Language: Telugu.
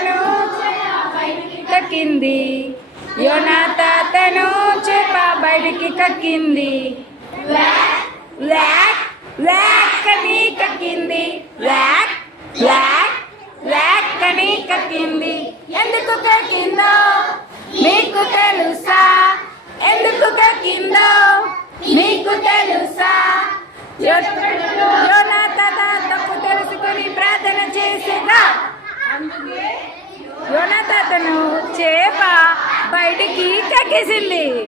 తాతను కక్కింది, యోనా తాతను చేప బయటికి కక్కింది. వ్యాక్ వ్యాక్ అని కక్కింది, వ్యాక్ వ్యాక్ వ్యాక్ అని కక్కింది. ఎందుకు కక్కిందో మీకు తెలుసా? ఎందుకు కక్కిందో మీకు తెలుసా? యోనా తాత తప్పు తెలుసుకొని ప్రార్థన చేసేదా. అందుకే యోనా తాతను చేప బయటికి కక్కేసింది.